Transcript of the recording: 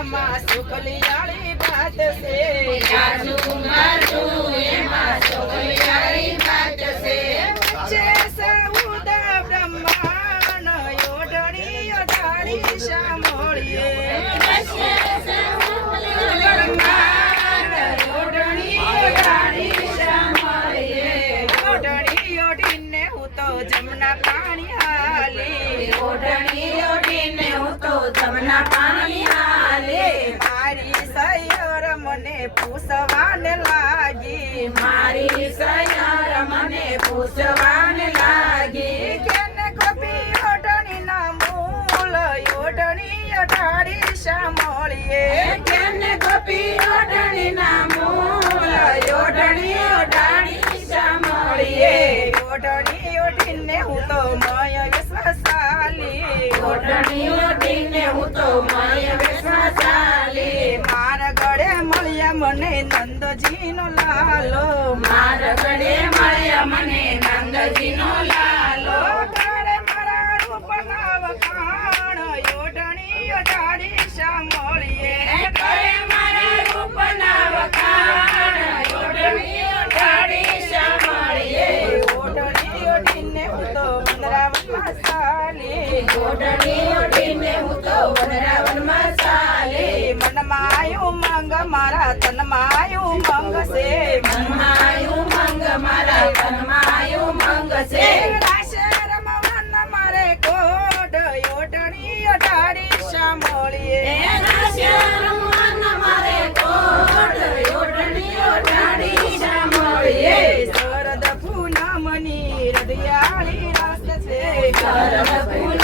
એમાં સુખલિયાળી વાત છે જાજુ મારું એમાં સોગલિયાળી વાત છે જે સૌદા બ્રહ્માંડ ઓઢણી અઢાળી સાંભળીએ ઓઢણી હું તો જમના પાણી હાલી ઓઢણી ઓઢીને હું તો જમના પાણી હાલે મારી સૈયર મને પૂછવાને લાગી મારી સૈયર મને પૂછવાને લાગી કેને ગોપી ઓઢણી ના મૂળ ઓઢણી અઢાળી સાંભળીએ કેને ગોપી ઓઢણી ના મૂળ ઓઢણી ઓઢાડી સાંભળીએ ઓઢણી ઓઢીને હું તો મય વિશ્વાસાલી ઓઢણી ઓઢીને હું તો મય વિશ્વાસાલી મારા ગળે મળ્યા મને નંદજીનો લાલો મારા ગળે મળ્યા મને નંદજીનો લાલો તારે મારા રૂપના વખાણ ઓઢણી અઢાળી સાંભળીએ કરે મારા રૂપના વખાણ ઓઢણી ઓઢાડી સાંભળીએ ઓઢણી ઓઢીને હું તો વનરાવનમાં સાલી ઓઢણી ઓઢીને હું તો વનરાવનમાં ચાલી મનમાં આયું મંગ મારા તનમાં મંગ છે મનમાયું મંગ મારા તનમાયું મંગ છે રાશે રમવન મારે કોડ ઓઢણી અઢાળી સાંભળીએ એના શરમન મારે કોડ ઓઢણી ઓઢાડી સાંભળીએ શરદ પૂનમની રઢિયાળી રાસ છે શરદ પૂનમની